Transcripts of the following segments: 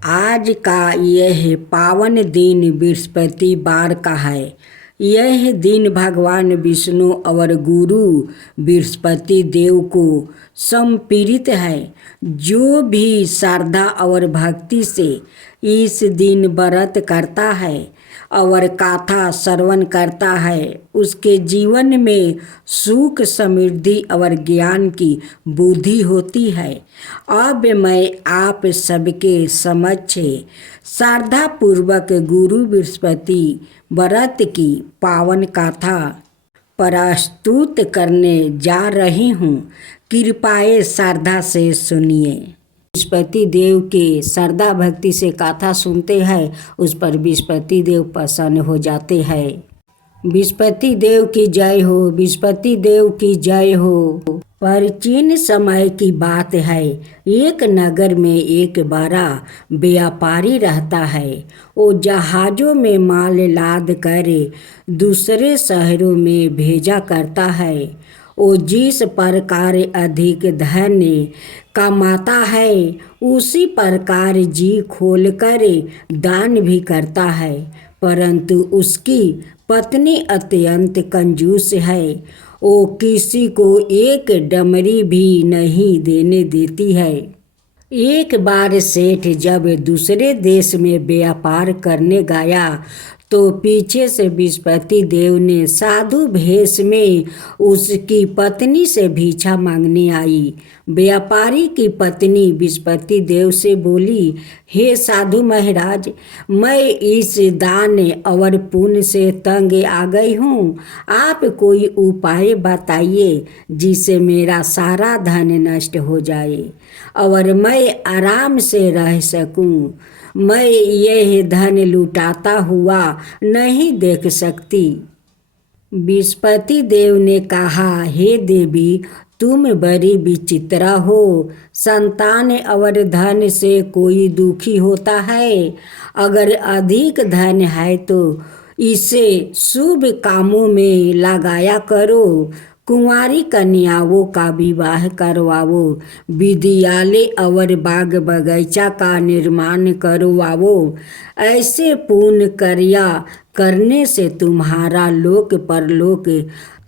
आज का यह पावन दिन बृहस्पतिवार का है। यह दिन भगवान विष्णु और गुरु बृहस्पति देव को समर्पित है। जो भी श्रद्धा और भक्ति से इस दिन व्रत करता है और कथा श्रवण करता है, उसके जीवन में सुख, समृद्धि और ज्ञान की बुद्धि होती है। अब मैं आप सबके समक्ष श्रद्धा पूर्वक गुरु बृहस्पति व्रत की पावन कथा प्रस्तुत करने जा रही हूँ। कृपया श्रद्धा से सुनिए। बृहस्पति देव के श्रद्धा भक्ति से कथा सुनते हैं, उस पर बृहस्पति देव प्रसन्न हो जाते हैं। बृहस्पति देव की जय हो, बृहस्पति देव की जय हो। प्राचीन समय की बात है। एक नगर में एक बड़ा व्यापारी रहता है। वो जहाज़ों में माल लाद कर दूसरे शहरों में भेजा करता है। वो जिस प्रकार अधिक धन कमाता है, उसी प्रकार जी खोलकर दान भी करता है। परंतु उसकी पत्नी अत्यंत कंजूस है। वो किसी को एक डमरी भी नहीं देने देती है। एक बार सेठ जब दूसरे देश में व्यापार करने गया तो पीछे से बृहस्पति देव ने साधु भेष में उसकी पत्नी से भिक्षा मांगने आई। व्यापारी की पत्नी बृहस्पति देव से बोली, हे साधु महाराज, मैं इस दान और पुण्य से तंग आ गई हूँ। आप कोई उपाय बताइए जिससे मेरा सारा धन नष्ट हो जाए और मैं आराम से रह सकूँ। मैं यह धन लुटाता हुआ नहीं देख सकती। बृहस्पति देव ने कहा, हे देवी, तुम बड़ी विचित्र हो। संतान और धन से कोई दुखी होता है। अगर अधिक धन है तो इसे शुभ कामों में लगाया करो। कुंवारी कन्याओं का विवाह करवाओ, विद्यालय और बाग बगीचा का निर्माण करवाओ। ऐसे पुण्य कार्य करने से तुम्हारा लोक परलोक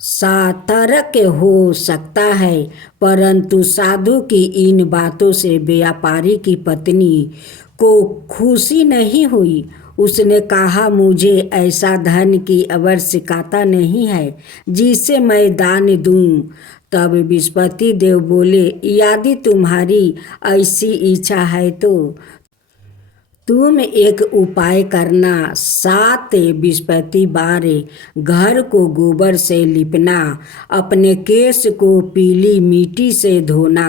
सार्थक हो सकता है। परंतु साधु की इन बातों से व्यापारी की पत्नी को खुशी नहीं हुई। उसने कहा, मुझे ऐसा धन की आवश्यकता नहीं है जिसे मैं दान दूं। तब बृहस्पति देव बोले, यदि तुम्हारी ऐसी इच्छा है तो तुम एक उपाय करना। 7 बृहस्पतिवार घर को गोबर से लिपना, अपने केश को पीली मिट्टी से धोना,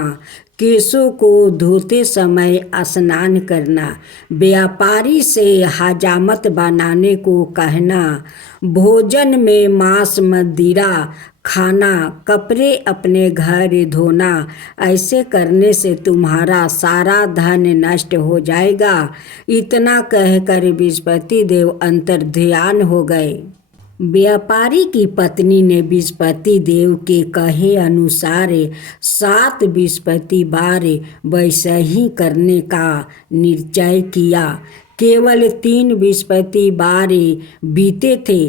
केशों को धोते समय स्नान करना, व्यापारी से हजामत बनाने को कहना, भोजन में मांस मदिरा खाना, कपड़े अपने घर धोना। ऐसे करने से तुम्हारा सारा धन नष्ट हो जाएगा। इतना कहकर बृहस्पति देव अंतर्ध्यान हो गए। व्यापारी की पत्नी ने बृहस्पति देव के कहे अनुसार 7 बृहस्पतिवार वैसे ही करने का निश्चय किया। केवल 3 बृहस्पतिवार बीते थे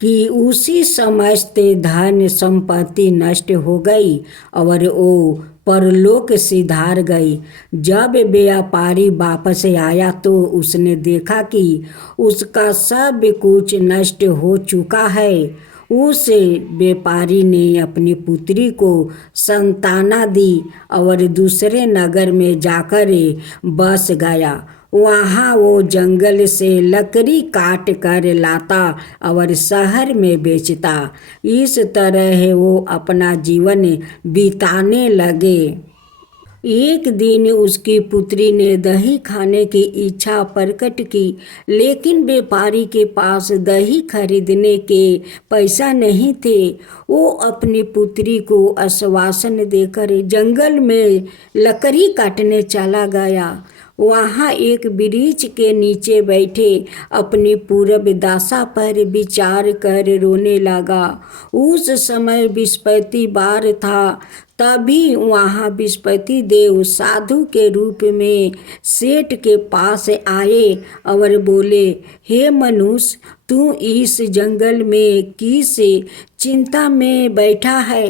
कि उसी समस्त धन संपत्ति नष्ट हो गई और वो परलोक सिधार गई। जब व्यापारी वापस आया तो उसने देखा कि उसका सब कुछ नष्ट हो चुका है। उस व्यापारी ने अपनी पुत्री को संताना दी और दूसरे नगर में जाकर बस गया। वहाँ वो जंगल से लकड़ी काट कर लाता और शहर में बेचता। इस तरह वो अपना जीवन बिताने लगे। एक दिन उसकी पुत्री ने दही खाने की इच्छा प्रकट की, लेकिन व्यापारी के पास दही खरीदने के पैसा नहीं थे। वो अपनी पुत्री को आश्वासन देकर जंगल में लकड़ी काटने चला गया। वहाँ एक वृक्ष के नीचे बैठे अपनी पूरब दशा पर विचार कर रोने लगा। उस समय बृहस्पति वार था। तभी वहाँ बृहस्पति देव साधु के रूप में सेठ के पास आए और बोले, हे मनुष्य, तू इस जंगल में किस चिंता में बैठा है?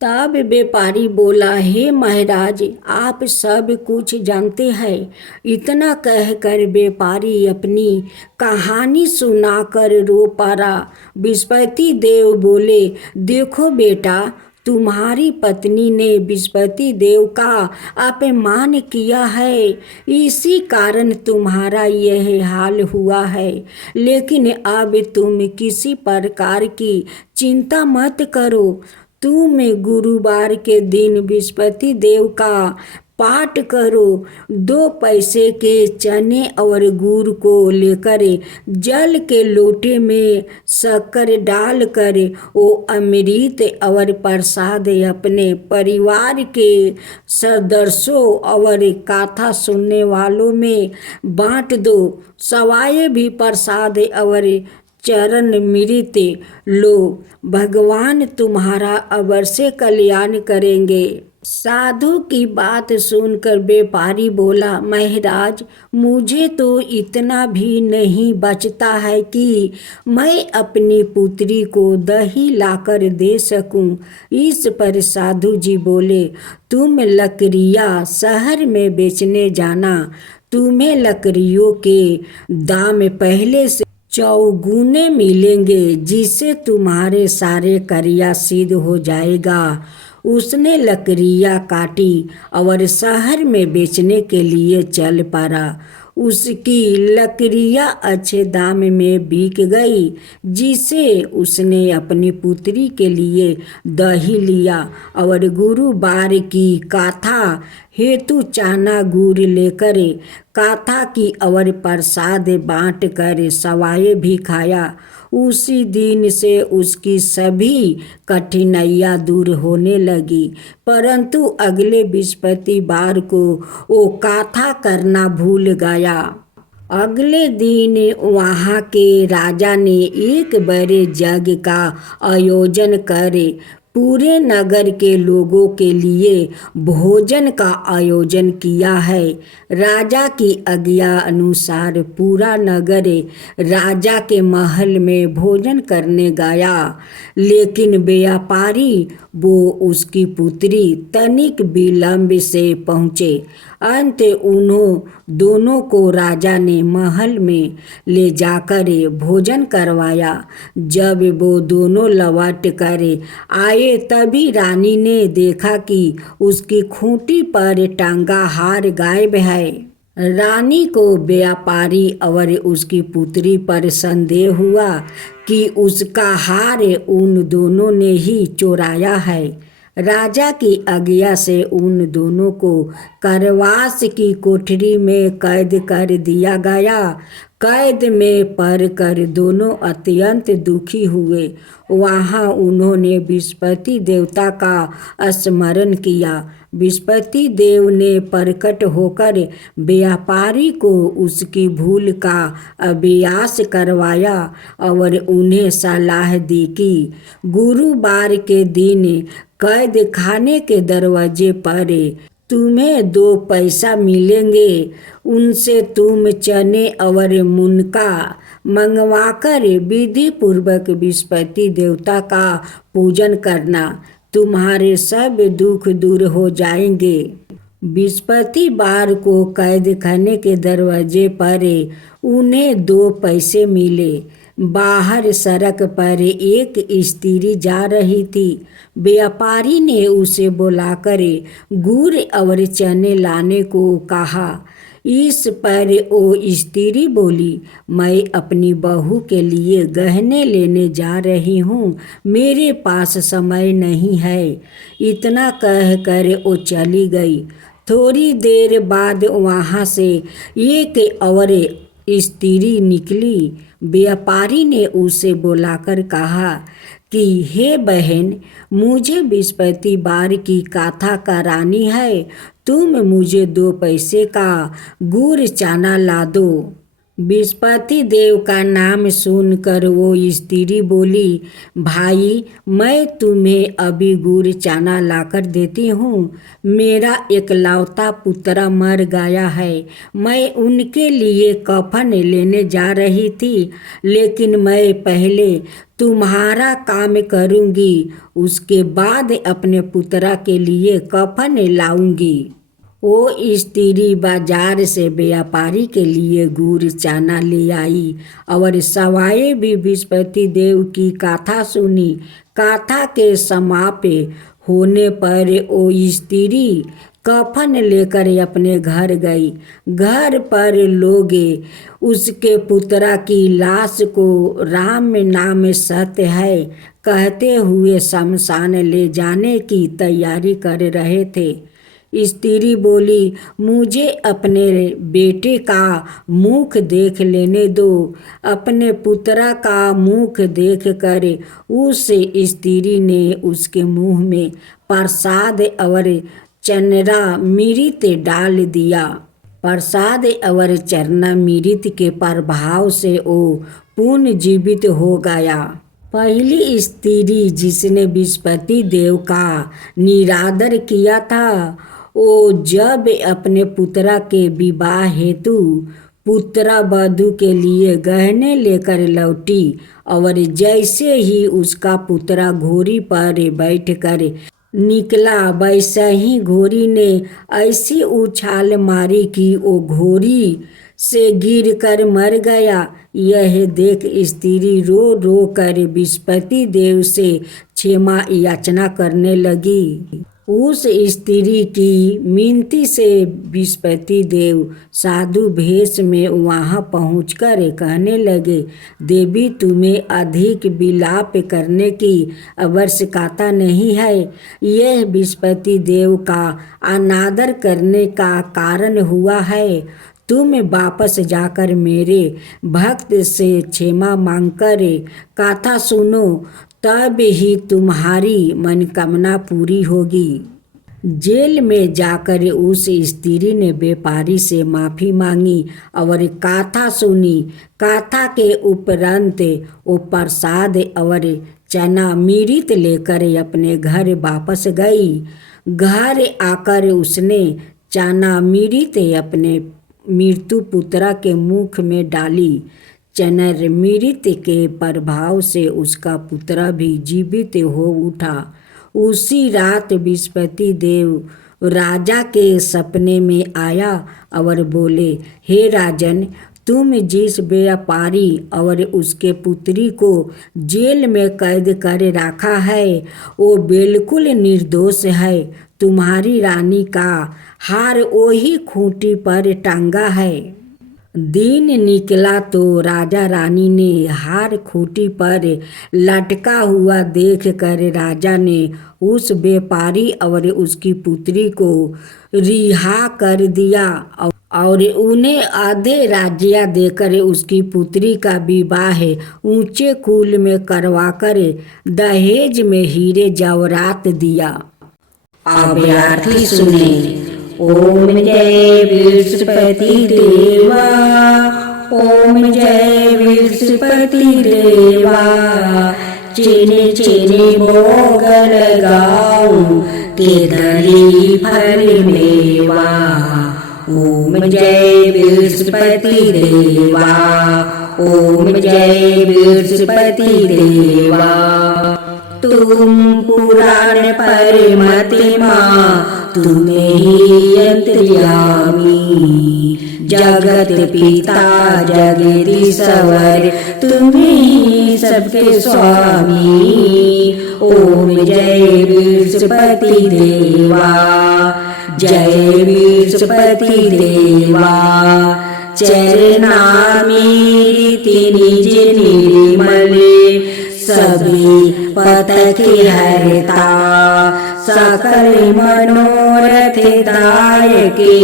तब व्यापारी बोला, हे महाराज, आप सब कुछ जानते हैं। इतना कहकर व्यापारी अपनी कहानी सुनाकर रो पड़ा। बृहस्पति देव बोले, देखो बेटा, तुम्हारी पत्नी ने बृहस्पति देव का अपमान किया है, इसी कारण तुम्हारा यह हाल हुआ है। लेकिन अब तुम किसी प्रकार की चिंता मत करो। तुम गुरुवार के दिन बृहस्पति देव का पाठ करो। 2 पैसे के चने और गुड़ को लेकर जल के लोटे में शक्कर डालकर वो अमृत और प्रसाद अपने परिवार के सदस्यों और कथा सुनने वालों में बांट दो। सवाए भी प्रसाद और चरण मृत लो, भगवान तुम्हारा अवश्य कल्याण करेंगे। साधु की बात सुनकर व्यापारी बोला, महाराज, मुझे तो इतना भी नहीं बचता है कि मैं अपनी पुत्री को दही लाकर दे सकूं। इस पर साधु जी बोले, तुम लकड़ियाँ शहर में बेचने जाना। तुम्हें लकड़ियों के दाम पहले से चौगुने मिलेंगे, जिससे तुम्हारे सारे कार्य सिद्ध हो जाएगा। उसने लकड़ियाँ काटी और शहर में बेचने के लिए चल पड़ा। उसकी लकड़ियाँ अच्छे दाम में बिक गई, जिसे उसने अपनी पुत्री के लिए दही लिया और गुरुवार की कथा हेतु चना गुड़ लेकर कथा की और प्रसाद बांट कर सवाए भी खाया। उसी दिन से उसकी सभी कठिनाइयाँ दूर होने लगी। परंतु अगले बृहस्पतिवार को वो कथा करना भूल गया। अगले दिन वहाँ के राजा ने एक बड़े यज्ञ का आयोजन कर पूरे नगर के लोगों के लिए भोजन का आयोजन किया है। राजा की आज्ञा अनुसार पूरा नगर राजा के महल में भोजन करने गया, लेकिन व्यापारी वो उसकी पुत्री तनिक विलंब से पहुँचे। अंत उन्हों दोनों को राजा ने महल में ले जाकर भोजन करवाया। जब वो दोनों लौट कर आए, तभी रानी ने देखा कि उसकी खूंटी पर टंगा हार गायब है। रानी को व्यापारी और उसकी पुत्री पर संदेह हुआ कि उसका हार उन दोनों ने ही चुराया है। राजा की आज्ञा से उन दोनों को कारावास की कोठरी में कैद कर दिया गया। कैद में पड़कर दोनों अत्यंत दुखी हुए। वहाँ उन्होंने बृहस्पति देवता का स्मरण किया। बृहस्पति देव ने प्रकट होकर व्यापारी को उसकी भूल का अभ्यास करवाया और उन्हें सलाह दी कि गुरुवार के दिन कैद खाने के दरवाजे पर तुम्हें 2 पैसा मिलेंगे। उनसे तुम चने और मुनका मंगवाकर विधि पूर्वक बृहस्पति देवता का पूजन करना। तुम्हारे सब दुख दूर हो जाएंगे। बृहस्पतिवार को कैद खाने के दरवाजे पर उन्हें 2 पैसे मिले। बाहर सड़क पर एक स्त्री जा रही थी। व्यापारी ने उसे बुलाकर गुड़ और चने लाने को कहा। इस पर वो स्त्री बोली, मैं अपनी बहू के लिए गहने लेने जा रही हूँ, मेरे पास समय नहीं है। इतना कहकर वो चली गई। थोड़ी देर बाद वहाँ से एक और स्त्री निकली। व्यापारी ने उसे बुलाकर कहा कि हे बहन, मुझे बृहस्पति बार की गाथा करानी है, तुम मुझे 2 पैसे का गुड़ चाना ला दो। बृहस्पति देव का नाम सुनकर वो स्त्री बोली, भाई मैं तुम्हें अभी गुड़ चाना लाकर देती हूँ। मेरा एकलौता पुत्र मर गया है, मैं उनके लिए कफन लेने जा रही थी, लेकिन मैं पहले तुम्हारा काम करूँगी, उसके बाद अपने पुत्र के लिए कफन लाऊंगी। वो स्त्री बाजार से व्यापारी के लिए गुड़ चाना ले आई और सवाए भी बृहस्पति देव की गाथा सुनी। गाथा के समाप्त होने पर वो स्त्री कफन लेकर अपने घर गई। घर पर लोग उसके पुत्र की लाश को राम नाम सत्य है कहते हुए शमशान ले जाने की तैयारी कर रहे थे। स्त्री बोली, मुझे अपने बेटे का मुख देख लेने दो। अपने पुत्र का मुख देख कर उस स्त्री ने उसके मुंह में प्रसाद और चरणामृत डाल दिया। प्रसाद और चरणामृत के प्रभाव से वो पुनर्जीवित हो गया। पहली स्त्री जिसने बृहस्पति देव का निरादर किया था, वो जब अपने पुत्र के विवाह हेतु पुत्र वधू के लिए गहने लेकर लौटी और जैसे ही उसका पुत्र घोड़ी पर बैठकर निकला, वैसे ही घोड़ी ने ऐसी उछाल मारी कि वो घोड़ी से गिरकर मर गया। यह देख स्त्री रो रो कर बृहस्पति देव से क्षमा याचना करने लगी। उस स्त्री की मिनती से बृहस्पति देव साधु भेष में वहाँ पहुंचकर कहने लगे, देवी तुम्हें अधिक विलाप करने की आवश्यकता नहीं है। यह बृहस्पति देव का अनादर करने का कारण हुआ है। तुम वापस जाकर मेरे भक्त से क्षमा मांगकर गाथा सुनो, तब ही तुम्हारी मनोकामना पूरी होगी। जेल में जाकर उस स्त्री ने व्यापारी से माफ़ी मांगी और गाथा सुनी। गाथा के उपरांत वो प्रसाद और चरणामृत लेकर अपने घर वापस गई। घर आकर उसने चरणामृत अपने मृत्यु पुत्र के मुख में डाली। चरणामृत के प्रभाव से उसका पुत्र भी जीवित हो उठा। उसी रात बृहस्पति देव राजा के सपने में आया और बोले, हे राजन, तुम जिस व्यापारी और उसके पुत्री को जेल में कैद कर रखा है वो बिल्कुल निर्दोष है। तुम्हारी रानी का हार वही खूंटी पर टांगा है। दिन निकला तो राजा रानी ने हार खूंटी पर लटका हुआ देख कर राजा ने उस व्यापारी और उसकी पुत्री को रिहा कर दिया और उन्हें आधे राज्य देकर उसकी पुत्री का विवाह ऊंचे कुल में करवाकर दहेज में हीरे जवाहरात दिया। अब आरती सुने। ओम जय बृहस्पति देवा, ओम जय बृहस्पति देवा, चीनी चीनी भोग लगाऊं केदारी फल मेवा। ओम जय बृहस्पति देवा, ओम जय बृहस्पति देवा। तुम पुराण परमतिमा, तुम्हें ही अंतर्यामी, जगत पिता जगदीश्वर, तुम्हें ही सबके स्वामी। ओम जय बृहस्पति देवा, जय बृहस्पति देवा। चरणामृत निज निर्मल, सभी पतक हरता, सकल मनोरथ दायके,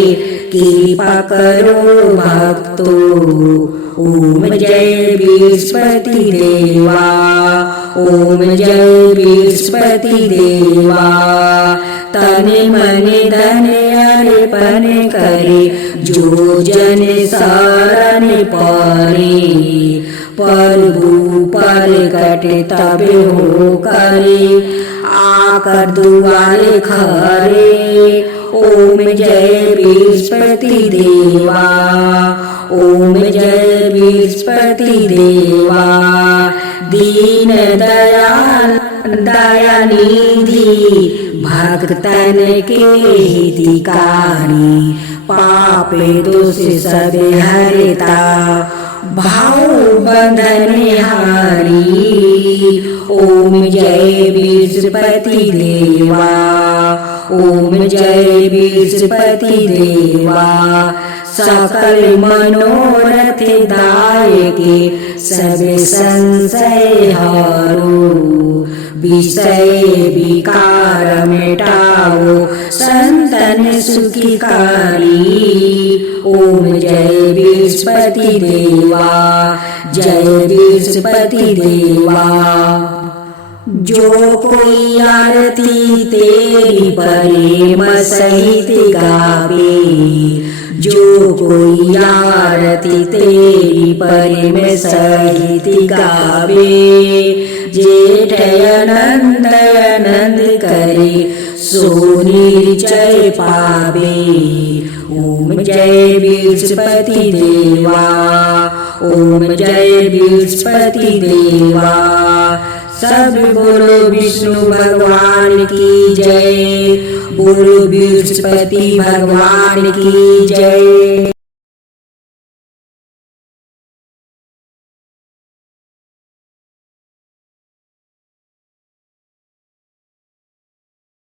कृपा करो भक्तो। ओम जय बृहस्पति देवा, ओम जय बृहस्पति देवा। तन मन धन अर्पण करे, जो जन शरण परे। प्रभु प्रकट तब हो करे, आकर दुआरे खरे। ओम जय बृहस्पति देवा। ओम जय बृहस्पति देवा। दीन दयाल दयानिधि, भक्तन के हितकारी। पाप दोष सब हरता, भाव बंधन हारी। ओम जय बृहस्पति देवा। ओम जय बृहस्पति देवा। सकल मनोरथ दायके, सब संशय हरो। विषय विकार मिटाओ, संतन सुखिकारी। ओम जय बृहस्पति देवा। जय बृहस्पति देवा। जो कोई आरती तेरी प्रेम सहित गावे, जो कोई आरती तेरी प्रेम सहित गावे। जेठ आनंद आनंद करे, सो निश्चय पावे। ओम जय बृहस्पति देवा। ओम जय बृहस्पति देवा। सब बोलो विष्णु भगवान की जय। बोलो बृहस्पति भगवान की जय।